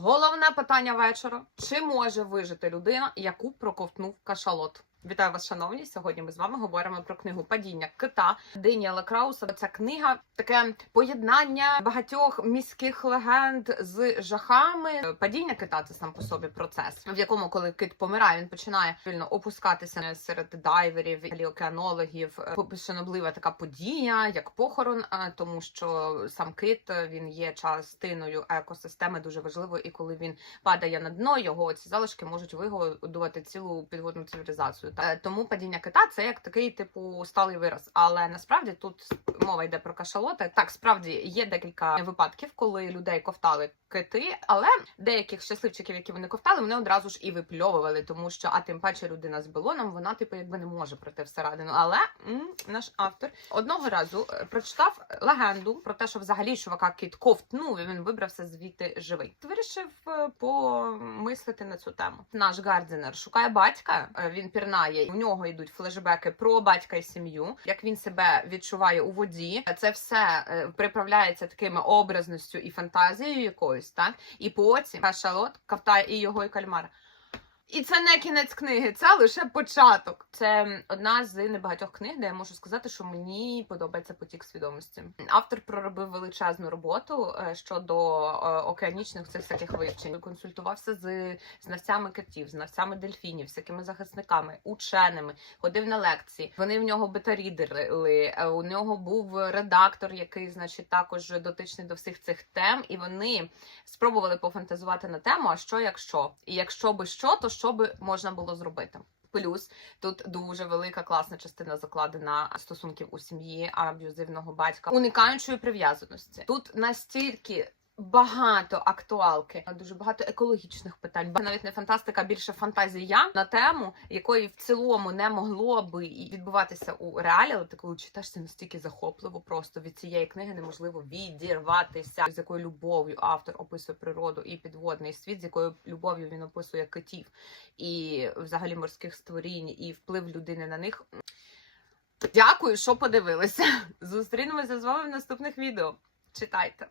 Головне питання вечора: чи може вижити людина, яку проковтнув кашалот? Вітаю вас, шановні. Сьогодні ми з вами говоримо про книгу Падіння кита Деніела Крауса. Ця книга таке поєднання багатьох міських легенд з жахами. Падіння кита це сам по собі процес, в якому, коли кит помирає, він починає вільно опускатися серед дайверів і океанологів. Шаноблива така подія, як похорон, тому що сам кит він є частиною екосистеми, дуже важливо, і коли він падає на дно, його ці залишки можуть вигодувати цілу підводну цивілізацію. Та тому падіння кита це як такий типу сталий вираз. Але насправді тут мова йде про кашалоти. Так, справді є декілька випадків, коли людей ковтали кити, але деяких щасливчиків, які вони ковтали, вони одразу ж і випльовували, тому що а тим паче людина з балоном, вона типу якби не може пройти всередину. Але м, наш автор одного разу е, прочитав легенду про те, що взагалі чувака кіт ковтнув, і він вибрався звідти живий. Вирішив е, помислити на цю тему. Наш Гардінер шукає батька. е, Він пірнає. У нього йдуть флешбеки про батька і сім'ю, як він себе відчуває у воді. Це все е, приправляється такими образністю і фантазією якоюсь, так і потім шалот кавтає і його, і кальмара. І це не кінець книги, це лише початок. Це одна з небагатьох книг, де я можу сказати, що мені подобається потік свідомості. Автор проробив величезну роботу е, щодо е, океанічних цих всяких вивчень. Консультувався з знавцями китів, знавцями дельфінів, всякими захисниками, ученими, ходив на лекції. Вони в нього бета-рідери. е, У нього був редактор, який, значить, також дотичний до всіх цих тем, і вони спробували пофантазувати на тему, а що якщо? І якщо би що, то що би можна було зробити? Плюс тут дуже велика класна частина закладена стосунків у сім'ї аб'юзивного батька, уникаючої прив'язаності. Тут настільки. Багато актуалки, дуже багато екологічних питань. Навіть не фантастика, більше фантазія на тему, якої в цілому не могло би і відбуватися у реалі. Але ти коли читаєш це настільки захопливо, просто від цієї книги неможливо відірватися. З якою любов'ю автор описує природу і підводний світ, з якою любов'ю він описує китів і взагалі морських створінь, і вплив людини на них. Дякую, що подивилися. Зустрінемося з вами в наступних відео. Читайте.